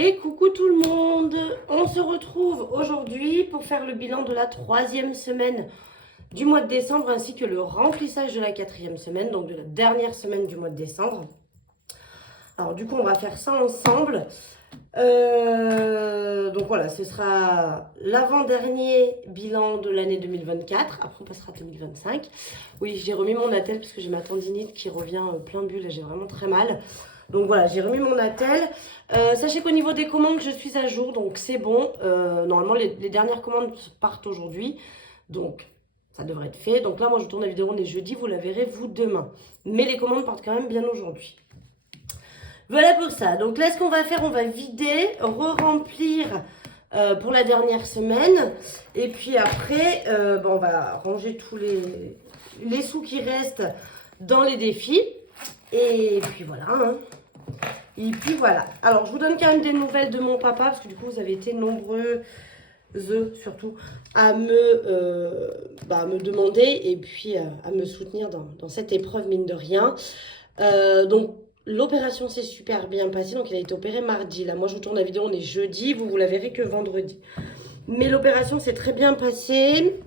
Et coucou tout le monde, on se retrouve aujourd'hui pour faire le bilan de la 3e semaine du mois de décembre ainsi que le remplissage de la 4e semaine, donc de la dernière semaine du mois de décembre. Alors du coup on va faire ça ensemble. Donc voilà, ce sera l'avant-dernier bilan de l'année 2024, après on passera à 2025. Oui, j'ai remis mon attel parce que j'ai ma tendinite qui revient plein bulle et j'ai vraiment très mal. Donc voilà, j'ai remis mon attel. Sachez qu'au niveau des commandes, je suis à jour, donc c'est bon. Normalement, les dernières commandes partent aujourd'hui, donc ça devrait être fait. Donc là, moi, je tourne la vidéo, on est jeudi, vous la verrez, vous, demain. Mais les commandes partent quand même bien aujourd'hui. Voilà pour ça. Donc là, ce qu'on va faire, on va vider, re-remplir pour la dernière semaine. Et puis après, on va ranger tous les sous qui restent dans les défis. Et puis voilà, hein. Et puis voilà. Alors, je vous donne quand même des nouvelles de mon papa, parce que du coup, vous avez été nombreux, surtout, à me demander et puis à me soutenir dans cette épreuve, mine de rien. Donc, l'opération s'est super bien passée. Donc, il a été opéré mardi. Là, moi, je vous tourne la vidéo, on est jeudi. Vous la verrez que vendredi. Mais l'opération s'est très bien passée.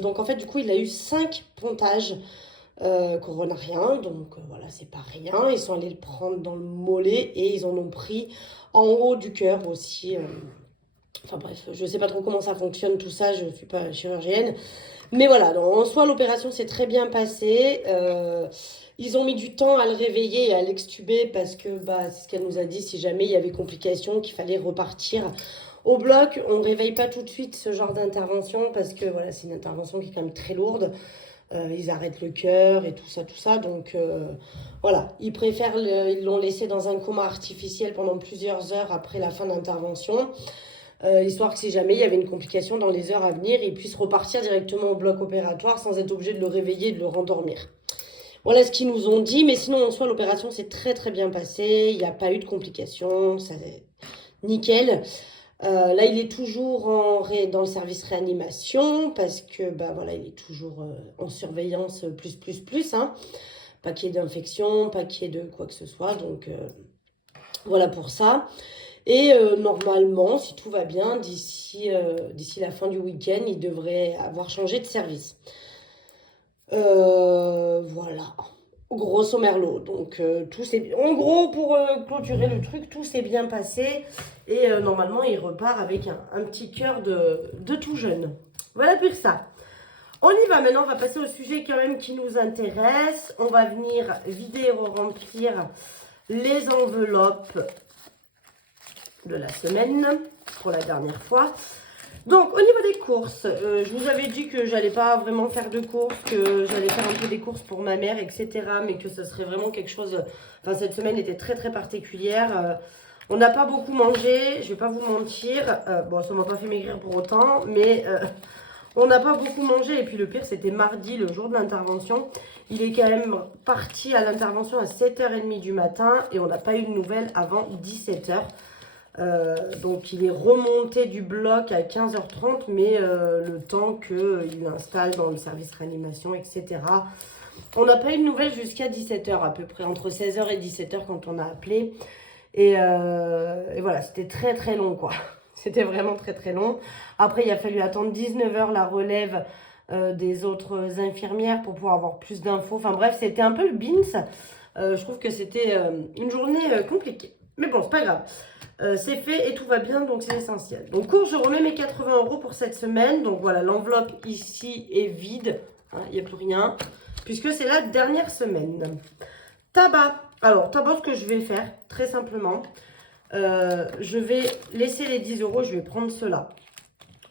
Donc, en fait, du coup, il a eu 5 pontages coronarien, donc voilà, c'est pas rien. Ils sont allés le prendre dans le mollet et ils en ont pris en haut du cœur aussi. Enfin bref, je sais pas trop comment ça fonctionne tout ça, je suis pas chirurgienne. Mais voilà, donc, en soi, l'opération s'est très bien passée. Ils ont mis du temps à le réveiller et à l'extuber parce que c'est ce qu'elle nous a dit, si jamais il y avait complications, qu'il fallait repartir au bloc. On ne réveille pas tout de suite ce genre d'intervention parce que voilà, c'est une intervention qui est quand même très lourde. Ils arrêtent le cœur et tout ça. Donc voilà, ils l'ont laissé dans un coma artificiel pendant plusieurs heures après la fin d'intervention. Histoire que si jamais il y avait une complication dans les heures à venir, ils puissent repartir directement au bloc opératoire sans être obligés de le réveiller et de le rendormir. Voilà ce qu'ils nous ont dit, mais sinon en soi l'opération s'est très très bien passée, il n'y a pas eu de complications, ça nickel. Là, il est toujours dans le service réanimation parce que voilà, il est toujours en surveillance plus, hein. Pas qu'il y ait d'infection, pas qu'il y ait de quoi que ce soit. Donc voilà pour ça. Et normalement, si tout va bien, d'ici la fin du week-end, il devrait avoir changé de service. Voilà. Grosso merlot. Donc, en gros, pour clôturer le truc, tout s'est bien passé. Et normalement, il repart avec un petit cœur de tout jeune. Voilà pour ça. On y va maintenant, on va passer au sujet quand même qui nous intéresse. On va venir vider et remplir les enveloppes de la semaine pour la dernière fois. Donc, au niveau des courses, je vous avais dit que j'allais pas vraiment faire de courses, que j'allais faire un peu des courses pour ma mère, etc. Mais que ce serait vraiment quelque chose... Enfin, cette semaine était très, très particulière. On n'a pas beaucoup mangé, je vais pas vous mentir. Bon, ça m'a pas fait maigrir pour autant, mais on n'a pas beaucoup mangé. Et puis, le pire, c'était mardi, le jour de l'intervention. Il est quand même parti à l'intervention à 7h30 du matin et on n'a pas eu de nouvelles avant 17h. Donc il est remonté du bloc à 15h30, mais le temps qu'il l'installe dans le service réanimation, etc. On n'a pas eu de nouvelles jusqu'à 17h à peu près, entre 16h et 17h quand on a appelé. Et voilà, c'était très très long quoi. C'était vraiment très très long. Après, il a fallu attendre 19h la relève des autres infirmières pour pouvoir avoir plus d'infos. Enfin bref, c'était un peu le beans. Je trouve que c'était une journée compliquée. Mais bon, c'est pas grave. C'est fait et tout va bien, donc c'est essentiel. Donc, cours, je remets mes 80 € pour cette semaine. Donc, voilà, l'enveloppe ici est vide. Il n'y a plus rien, puisque c'est la dernière semaine. Tabac. Alors, tabac, ce que je vais faire, très simplement, je vais laisser les 10 €. Je vais prendre cela.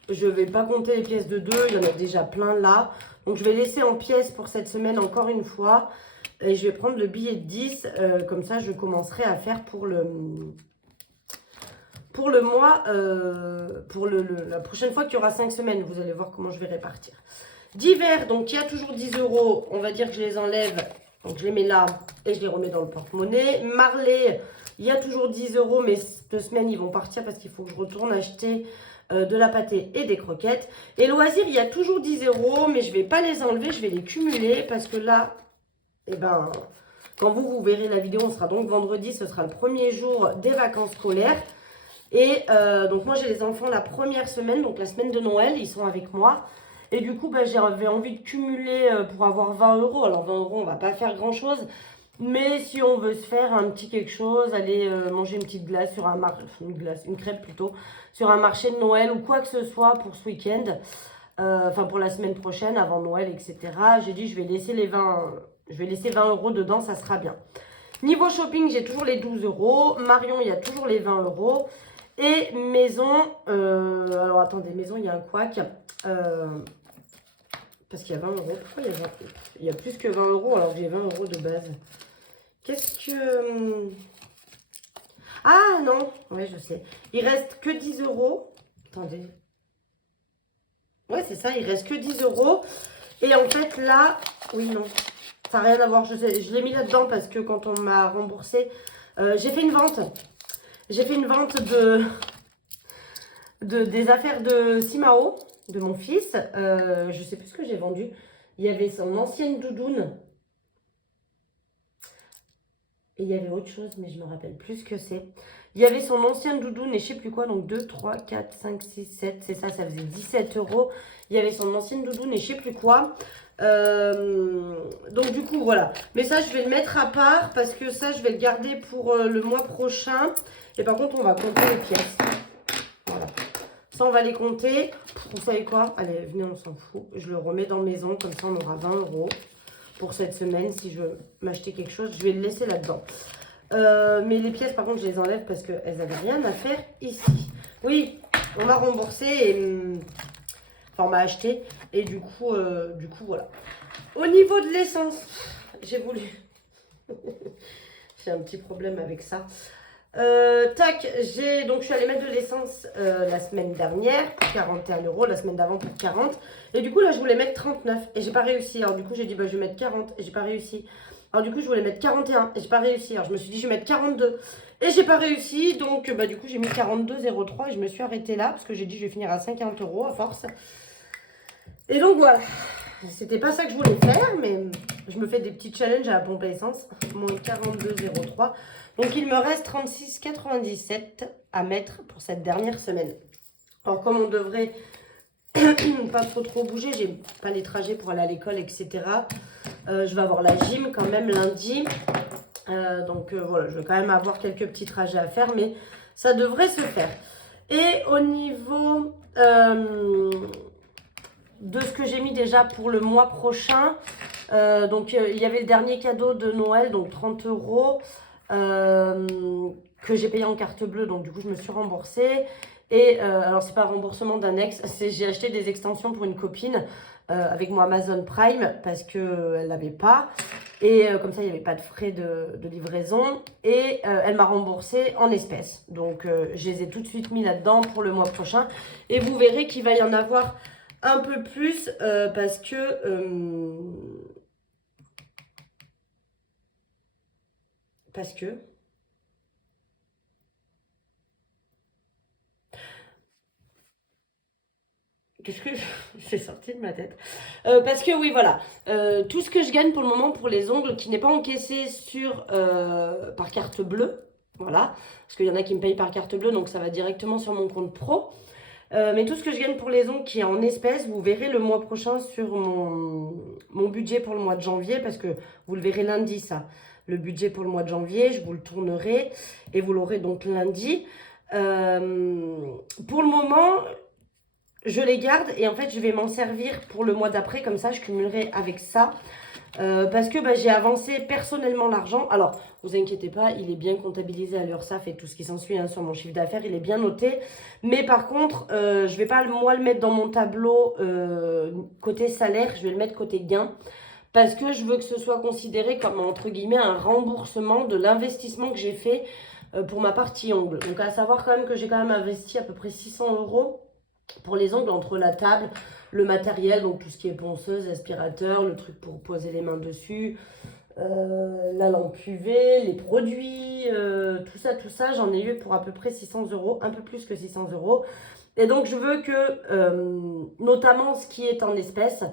Je ne vais pas compter les pièces de 2. Il y en a déjà plein là. Donc, je vais laisser en pièces pour cette semaine encore une fois. Et je vais prendre le billet de 10. Comme ça, je commencerai à faire pour le mois, la prochaine fois qu'il y aura 5 semaines, vous allez voir comment je vais répartir. Divers, donc il y a toujours 10 €, on va dire que je les enlève, donc je les mets là et je les remets dans le porte-monnaie. Marley, il y a toujours 10 €, mais cette semaine ils vont partir parce qu'il faut que je retourne acheter de la pâtée et des croquettes. Et loisirs, il y a toujours 10 €, mais je ne vais pas les enlever, je vais les cumuler parce que là, quand vous verrez la vidéo, on sera donc vendredi, ce sera le premier jour des vacances scolaires. Et donc moi j'ai les enfants la première semaine, donc la semaine de Noël, ils sont avec moi. Et du coup, j'avais envie de cumuler pour avoir 20 euros. Alors 20 euros, on va pas faire grand-chose. Mais si on veut se faire un petit quelque chose, aller manger une petite glace sur un marché, une crêpe plutôt, sur un marché de Noël ou quoi que ce soit pour ce week-end, enfin pour la semaine prochaine, avant Noël, etc. J'ai dit je vais laisser je vais laisser 20 euros dedans, ça sera bien. Niveau shopping, j'ai toujours les 12 euros. Marion, il y a toujours les 20 euros. Et maison, alors attendez, maison, il y a un couac. Parce qu'il y a 20 euros. Pourquoi il y a plus que 20 euros alors que j'ai 20 euros de base? Qu'est-ce que... Ah non, ouais, je sais. Il reste que 10 euros. Attendez. Ouais, c'est ça, il reste que 10 euros. Et en fait, là, oui, non. Ça n'a rien à voir. Je l'ai mis là-dedans parce que quand on m'a remboursé, j'ai fait une vente. J'ai fait une vente des affaires de Simao, de mon fils. Je sais plus ce que j'ai vendu. Il y avait son ancienne doudoune. Et il y avait autre chose, mais je me rappelle plus ce que c'est. Il y avait son ancienne doudoune et je sais plus quoi. Donc 2, 3, 4, 5, 6, 7. C'est ça, ça faisait 17 euros. Il y avait son ancienne doudoune et je sais plus quoi. Donc du coup, voilà. Mais ça, je vais le mettre à part parce que ça, je vais le garder pour le mois prochain. Et par contre, on va compter les pièces. Voilà. Ça, on va les compter. Vous savez quoi? Allez, venez, on s'en fout. Je le remets dans maison. Comme ça, on aura 20 euros pour cette semaine. Si je veux m'acheter quelque chose, je vais le laisser là-dedans. Mais les pièces, par contre, je les enlève parce qu'elles n'avaient rien à faire ici. Oui, on m'a remboursé et... Enfin, on m'a acheté. Et du coup, voilà. Au niveau de l'essence, j'ai voulu... J'ai un petit problème avec ça. Tac, donc je suis allée mettre de l'essence la semaine dernière pour 41 euros, la semaine d'avant pour 40. Et du coup, là, je voulais mettre 39 et j'ai pas réussi. Alors, du coup, j'ai dit, bah, je vais mettre 40 et j'ai pas réussi. Alors, du coup, je voulais mettre 41 et j'ai pas réussi. Alors, je me suis dit, je vais mettre 42 et j'ai pas réussi. Donc, bah, du coup, j'ai mis 42,03 et je me suis arrêtée là parce que j'ai dit, je vais finir à 50 euros à force. Et donc, voilà. C'était pas ça que je voulais faire, mais je me fais des petits challenges à la pompe à essence. Moins 42,03. Donc, il me reste 36,97 à mettre pour cette dernière semaine. Alors, comme on devrait pas trop bouger, j'ai pas les trajets pour aller à l'école, etc. Je vais avoir la gym quand même lundi. Donc, voilà, je vais quand même avoir quelques petits trajets à faire, mais ça devrait se faire. Et au niveau de ce que j'ai mis déjà pour le mois prochain, donc il y avait le dernier cadeau de Noël, donc 30 euros. Que j'ai payé en carte bleue, donc du coup je me suis remboursée. Et alors c'est pas un remboursement d'un ex, c'est j'ai acheté des extensions pour une copine avec mon Amazon Prime parce que elle l'avait pas. Et comme ça il n'y avait pas de frais de livraison. Et elle m'a remboursé en espèces. Donc je les ai tout de suite mis là-dedans pour le mois prochain. Et vous verrez qu'il va y en avoir un peu plus parce que... Parce que... Qu'est-ce que c'est sorti de ma tête? Parce que oui, voilà. Tout ce que je gagne pour le moment pour les ongles qui n'est pas encaissé par carte bleue. Voilà. Parce qu'il y en a qui me payent par carte bleue, donc ça va directement sur mon compte pro. Mais tout ce que je gagne pour les ongles qui est en espèces, vous verrez le mois prochain sur mon budget pour le mois de janvier. Parce que vous le verrez lundi, ça. Le budget pour le mois de janvier, je vous le tournerai. Et vous l'aurez donc lundi. Pour le moment... Je les garde et en fait, je vais m'en servir pour le mois d'après. Comme ça, je cumulerai avec ça. Parce que j'ai avancé personnellement l'argent. Alors, vous inquiétez pas, il est bien comptabilisé à l'URSSAF et tout ce qui s'ensuit sur mon chiffre d'affaires. Il est bien noté. Mais par contre, je ne vais pas moi le mettre dans mon tableau côté salaire. Je vais le mettre côté gain. Parce que je veux que ce soit considéré comme, entre guillemets, un remboursement de l'investissement que j'ai fait pour ma partie ongles. Donc, à savoir quand même que j'ai quand même investi à peu près 600 euros pour les ongles, entre la table, le matériel, donc tout ce qui est ponceuse, aspirateur, le truc pour poser les mains dessus, la lampe UV, les produits, tout ça, j'en ai eu pour à peu près 600 euros, un peu plus que 600 euros. Et donc je veux que, notamment ce qui est en espèces,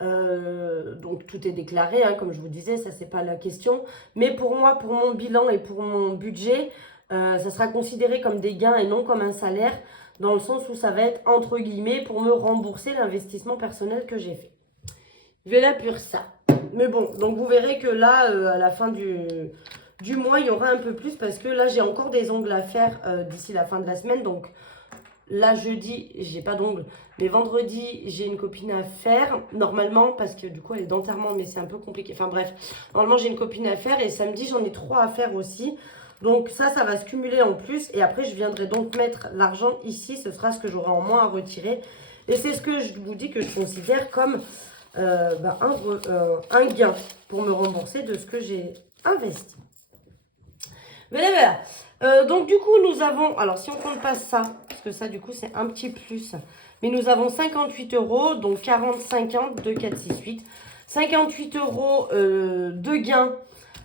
donc tout est déclaré, hein, comme je vous disais, ça c'est pas la question. Mais pour moi, pour mon bilan et pour mon budget, ça sera considéré comme des gains et non comme un salaire, dans le sens où ça va être entre guillemets pour me rembourser l'investissement personnel que j'ai fait. Je vais la pure ça. Mais bon, donc vous verrez que là, à la fin du mois, il y aura un peu plus parce que là, j'ai encore des ongles à faire d'ici la fin de la semaine. Donc là, jeudi, j'ai pas d'ongles. Mais vendredi, j'ai une copine à faire. Normalement, parce que du coup, elle est d'enterrement, mais c'est un peu compliqué. Enfin bref, normalement, j'ai une copine à faire. Et samedi, j'en ai 3 à faire aussi. Donc ça va se cumuler en plus. Et après, je viendrai donc mettre l'argent ici. Ce sera ce que j'aurai en moins à retirer. Et c'est ce que je vous dis que je considère comme un gain pour me rembourser de ce que j'ai investi. Voilà. Donc du coup, nous avons... Alors, si on compte pas ça, parce que ça, du coup, c'est un petit plus. Mais nous avons 58 €, donc 40, 50, 2, 4, 6, 8. 58 € de gain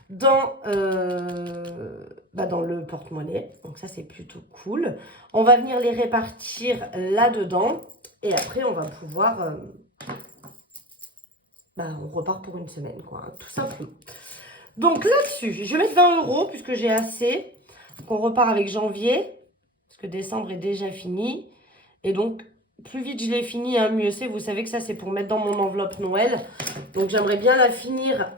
dans le porte-monnaie. Donc ça, c'est plutôt cool. On va venir les répartir là-dedans. Et après, on va pouvoir... on repart pour une semaine, quoi, hein, tout simplement. Donc là-dessus, je vais mettre 20 € puisque j'ai assez. Donc on repart avec janvier, parce que décembre est déjà fini. Et donc, plus vite je l'ai fini, hein, mieux c'est. Vous savez que ça, c'est pour mettre dans mon enveloppe Noël. Donc j'aimerais bien la finir.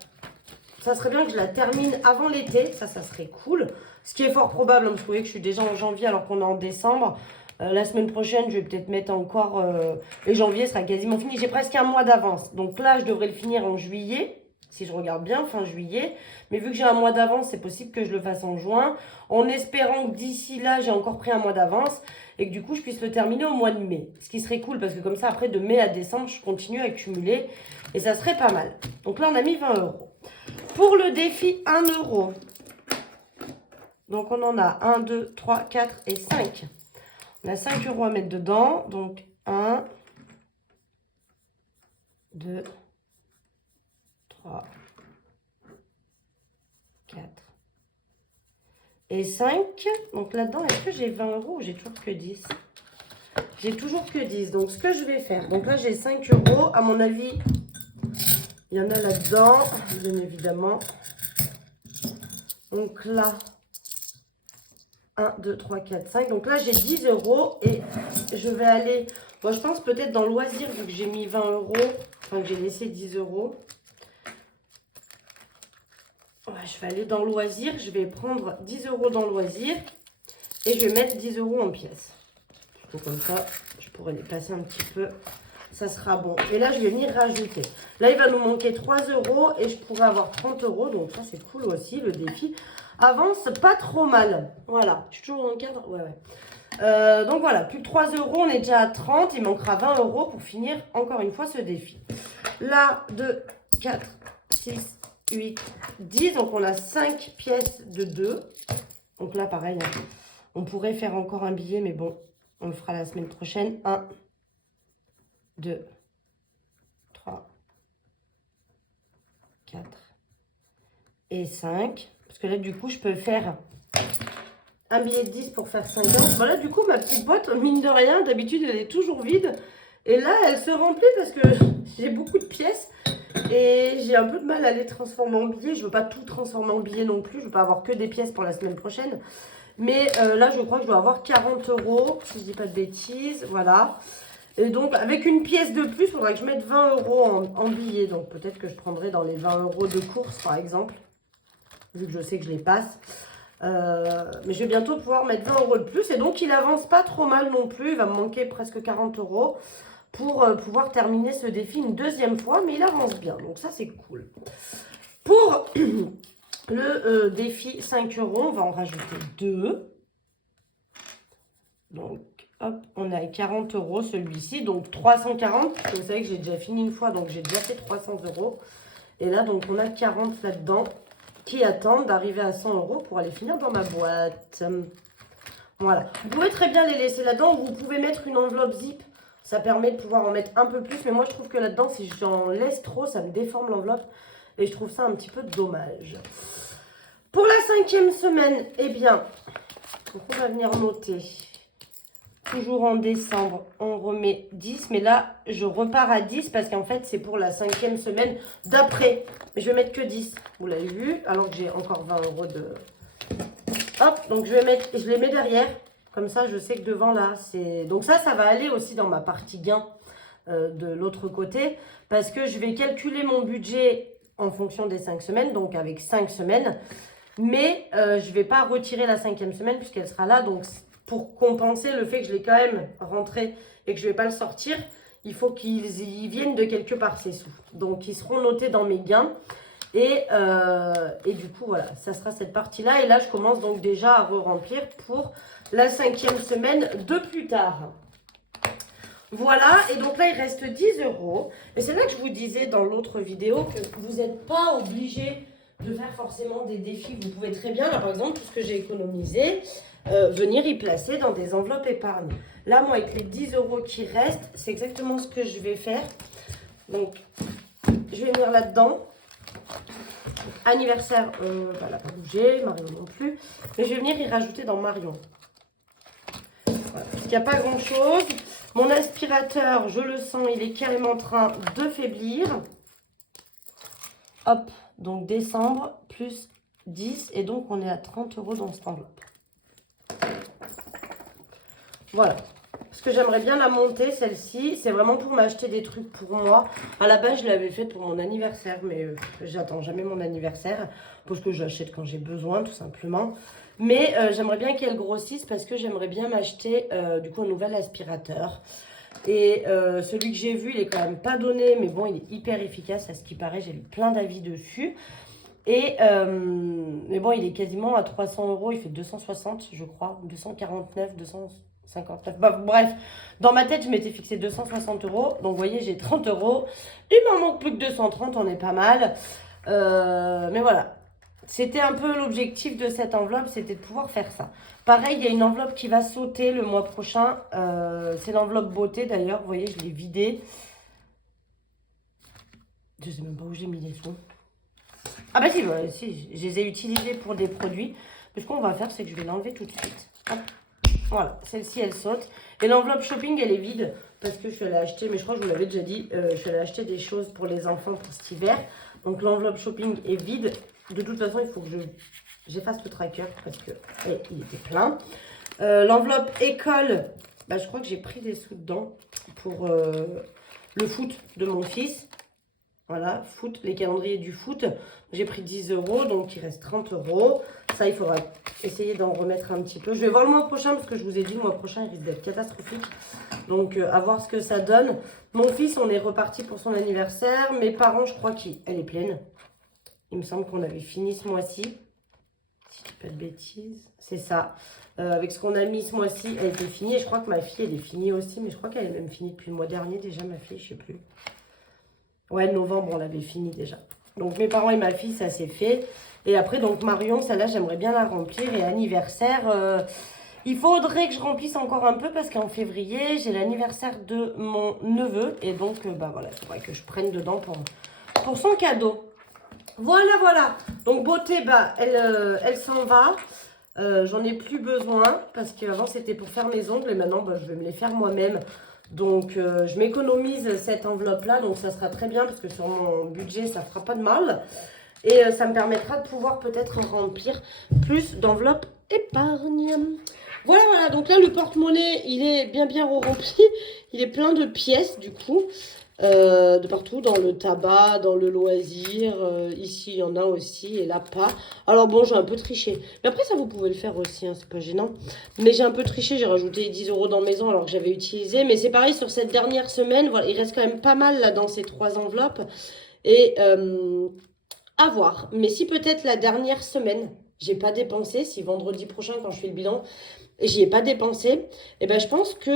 Ça serait bien que je la termine avant l'été. Ça serait cool. Ce qui est fort probable, hein, parce que vous voyez que je suis déjà en janvier alors qu'on est en décembre. La semaine prochaine, je vais peut-être mettre encore... et janvier sera quasiment fini. J'ai presque un mois d'avance. Donc là, je devrais le finir en juillet. Si je regarde bien, fin juillet. Mais vu que j'ai un mois d'avance, c'est possible que je le fasse en juin. En espérant que d'ici là, j'ai encore pris un mois d'avance. Et que du coup, je puisse le terminer au mois de mai. Ce qui serait cool parce que comme ça, après, de mai à décembre, je continue à cumuler. Et ça serait pas mal. Donc là, on a mis 20 €. Pour le défi 1 €. Donc on en a 1, 2, 3, 4 et 5. On a 5 € à mettre dedans. Donc 1, 2, 3, 4 et 5. Donc là-dedans, est-ce que j'ai 20 € ou j'ai toujours que 10? J'ai toujours que 10. Donc ce que je vais faire, donc là j'ai 5 €. À mon avis, il y en a là-dedans, bien évidemment. Donc là, 1, 2, 3, 4, 5. Donc là, j'ai 10 € et je vais aller... Bon, je pense peut-être dans loisir, vu que j'ai mis 20 €. Enfin, que j'ai laissé 10 €. Ouais, je vais aller dans loisir. Je vais prendre 10 € dans loisir. Et je vais mettre 10 € en pièces. Donc comme ça, je pourrais les passer un petit peu. Ça sera bon. Et là, je vais venir rajouter. Là, il va nous manquer 3 € et je pourrais avoir 30 €. Donc ça, c'est cool aussi. Le défi avance pas trop mal. Voilà. Je suis toujours dans le cadre. Ouais. Donc voilà, plus de 3 €. On est déjà à 30. Il manquera 20 € pour finir encore une fois ce défi. Là, 2, 4, 6, 8, 10. Donc on a 5 pièces de 2. Donc là, pareil, hein, on pourrait faire encore un billet, mais bon, on le fera la semaine prochaine. 1, 2, 3, 4 et 5. Parce que là, du coup, je peux faire un billet de 10 pour faire 50. Voilà, du coup, ma petite boîte, mine de rien, d'habitude, elle est toujours vide. Et là, elle se remplit parce que j'ai beaucoup de pièces. Et j'ai un peu de mal à les transformer en billets. Je ne veux pas tout transformer en billets non plus. Je ne veux pas avoir que des pièces pour la semaine prochaine. Mais là, je crois que je dois avoir 40 €, si je ne dis pas de bêtises. Voilà. Et donc, avec une pièce de plus, il faudra que je mette 20 € en billets. Donc, peut-être que je prendrai dans les 20 € de course, par exemple. Vu que je sais que je les passe. Mais je vais bientôt pouvoir mettre 20 € de plus. Et donc, il avance pas trop mal non plus. Il va me manquer presque 40 € pour pouvoir terminer ce défi une deuxième fois. Mais il avance bien. Donc, ça, c'est cool. Pour le défi 5 €, on va en rajouter 2. Donc, hop, on a 40 € celui-ci. Donc, 340. Vous savez que j'ai déjà fini une fois. Donc, j'ai déjà fait 300 €. Et là, donc, on a 40 là-dedans qui attendent d'arriver à 100 € pour aller finir dans ma boîte. Voilà. Vous pouvez très bien les laisser là-dedans. Vous pouvez mettre une enveloppe zip. Ça permet de pouvoir en mettre un peu plus. Mais moi, je trouve que là-dedans, si j'en laisse trop, ça me déforme l'enveloppe. Et je trouve ça un petit peu dommage. Pour la 5e semaine, eh bien, on va venir noter. Toujours en décembre, on remet 10. Mais là, je repars à 10 parce qu'en fait, c'est pour la 5e semaine d'après. Mais je vais mettre que 10. Vous l'avez vu. Alors que j'ai encore 20 € Hop, donc je les mets derrière. Comme ça, je sais que devant, là, c'est... Donc ça va aller aussi dans ma partie gain de l'autre côté. Parce que je vais calculer mon budget en fonction des 5 semaines. Donc avec 5 semaines. Mais je ne vais pas retirer la 5e semaine puisqu'elle sera là. Donc pour compenser le fait que je l'ai quand même rentré et que je ne vais pas le sortir, il faut qu'ils y viennent de quelque part ces sous. Donc ils seront notés dans mes gains. Et du coup, voilà, ça sera cette partie-là. Et là, je commence donc déjà à re-remplir pour la 5e semaine de plus tard. Voilà, et donc là, il reste 10 €. Et c'est là que je vous disais dans l'autre vidéo que vous n'êtes pas obligé de faire forcément des défis. Vous pouvez très bien, là par exemple, tout ce que j'ai économisé, venir y placer dans des enveloppes épargne. Là, moi, avec les 10 € qui restent, c'est exactement ce que je vais faire. Donc, je vais venir là-dedans. Anniversaire, elle n'a pas bougé, Marion non plus. Mais je vais venir y rajouter dans Marion. Voilà, parce qu'il n'y a pas grand-chose. Mon aspirateur, je le sens, il est carrément en train de faiblir. Hop, donc décembre, plus 10. Et donc, on est à 30 € dans cette enveloppe. Voilà. Parce que j'aimerais bien la monter, celle-ci. C'est vraiment pour m'acheter des trucs pour moi. À la base, je l'avais faite pour mon anniversaire. Mais j'attends jamais mon anniversaire. Parce que j'achète quand j'ai besoin, tout simplement. Mais j'aimerais bien qu'elle grossisse parce que j'aimerais bien m'acheter du coup un nouvel aspirateur. Et celui que j'ai vu, il est quand même pas donné. Mais bon, il est hyper efficace à ce qui paraît. J'ai lu plein d'avis dessus. Et mais bon, il est quasiment à 300 €. Il fait 260, je crois. 249, 259. Bah, bref, dans ma tête, je m'étais fixé 260 €. Donc, vous voyez, j'ai 30 €. Il m'en manque plus que 230. On est pas mal. Mais voilà. C'était un peu l'objectif de cette enveloppe, c'était de pouvoir faire ça. Pareil, il y a une enveloppe qui va sauter le mois prochain. C'est l'enveloppe beauté d'ailleurs. Vous voyez, je l'ai vidée. Je sais même pas où j'ai mis les sous. Ah bah si, je les ai utilisés pour des produits. Mais ce qu'on va faire, c'est que je vais l'enlever tout de suite. Hop. Voilà, celle-ci, elle saute. Et l'enveloppe shopping, elle est vide. Parce que je suis allée acheter, mais je crois que je vous l'avais déjà dit, je suis allée acheter des choses pour les enfants pour cet hiver. Donc l'enveloppe shopping est vide. De toute façon, il faut que j'efface le tracker parce que il était plein. L'enveloppe école, bah, je crois que j'ai pris des sous dedans pour le foot de mon fils. Voilà, foot, les calendriers du foot. J'ai pris 10 €, donc il reste 30 €. Ça, il faudra essayer d'en remettre un petit peu. Je vais voir le mois prochain, parce que je vous ai dit, le mois prochain, il risque d'être catastrophique. Donc, à voir ce que ça donne. Mon fils, on est reparti pour son anniversaire. Mes parents, je crois qu'elle est pleine. Il me semble qu'on avait fini ce mois-ci. Si je dis pas de bêtises, c'est ça. Avec ce qu'on a mis ce mois-ci, elle était finie. Et je crois que ma fille, elle est finie aussi. Mais je crois qu'elle est même finie depuis le mois dernier déjà, ma fille, je sais plus. Ouais, novembre, on l'avait fini déjà. Donc, mes parents et ma fille, ça s'est fait. Et après, donc, Marion, celle-là, j'aimerais bien la remplir. Et anniversaire, il faudrait que je remplisse encore un peu parce qu'en février, j'ai l'anniversaire de mon neveu. Et donc, bah voilà, il faudrait que je prenne dedans pour son cadeau. Voilà, voilà. Donc, beauté, bah, elle s'en va. J'en ai plus besoin parce qu'avant, c'était pour faire mes ongles. Et maintenant, bah, je vais me les faire moi-même. Donc, je m'économise cette enveloppe-là. Donc, ça sera très bien parce que sur mon budget, ça ne fera pas de mal. Et ça me permettra de pouvoir peut-être remplir plus d'enveloppes épargne. Voilà, voilà. Donc là, le porte-monnaie, il est bien rempli. Il est plein de pièces, du coup. De partout, dans le tabac, dans le loisir. Ici, il y en a aussi et là, pas. Alors bon, j'ai un peu triché. Mais après, ça, vous pouvez le faire aussi, hein, c'est pas gênant. Mais j'ai un peu triché, j'ai rajouté 10 € dans maison alors que j'avais utilisé. Mais c'est pareil, sur cette dernière semaine, voilà, il reste quand même pas mal là dans ces 3 enveloppes. Et à voir. Mais si peut-être la dernière semaine, j'ai pas dépensé, si vendredi prochain, quand je fais le bilan, j'y ai pas dépensé, et ben je pense que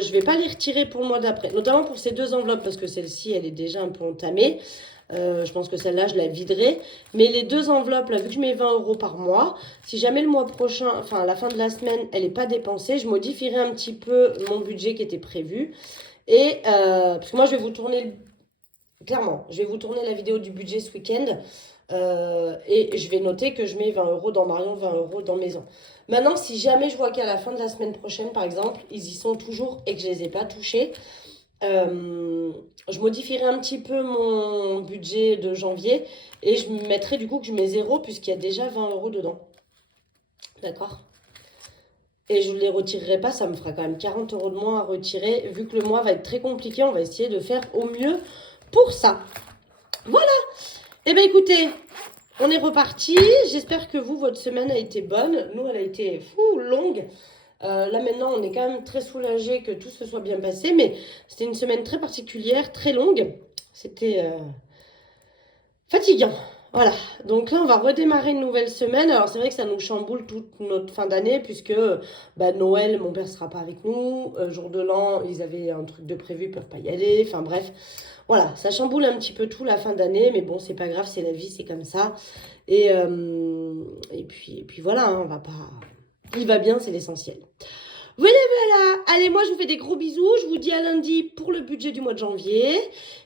je vais pas les retirer pour le mois d'après. Notamment pour ces 2 enveloppes, parce que celle-ci, elle est déjà un peu entamée. Je pense que celle-là, je la viderai. Mais les 2 enveloppes, là, vu que je mets 20 € par mois, si jamais le mois prochain, enfin à la fin de la semaine, elle n'est pas dépensée, je modifierai un petit peu mon budget qui était prévu. Et parce que moi, je vais vous tourner, clairement, je vais vous tourner la vidéo du budget ce week-end. Et je vais noter que je mets 20 € dans Marion, 20 € dans Maison. Maintenant, si jamais je vois qu'à la fin de la semaine prochaine, par exemple, ils y sont toujours et que je ne les ai pas touchés, je modifierai un petit peu mon budget de janvier et je mettrai du coup que je mets 0 puisqu'il y a déjà 20 € dedans. D'accord? Et je ne les retirerai pas, ça me fera quand même 40 € de moins à retirer. Vu que le mois va être très compliqué, on va essayer de faire au mieux pour ça. Voilà. Eh bien écoutez, on est reparti. J'espère que vous, votre semaine a été bonne. Nous, elle a été longue. Là maintenant, on est quand même très soulagé que tout se soit bien passé. Mais c'était une semaine très particulière, très longue. C'était fatigant. Voilà, donc là on va redémarrer une nouvelle semaine. Alors c'est vrai que ça nous chamboule toute notre fin d'année puisque Noël, mon père sera pas avec nous. Jour de l'an, ils avaient un truc de prévu, ils peuvent pas y aller. Enfin bref, voilà, ça chamboule un petit peu tout la fin d'année, mais bon, c'est pas grave, c'est la vie, c'est comme ça. Et puis voilà, hein, on va pas. Il va bien, c'est l'essentiel. Voilà, voilà. Allez, moi, je vous fais des gros bisous. Je vous dis à lundi pour le budget du mois de janvier.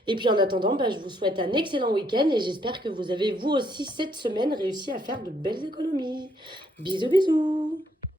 Et puis, en attendant, je vous souhaite un excellent week-end et j'espère que vous avez, vous aussi, cette semaine, réussi à faire de belles économies. Bisous, bisous.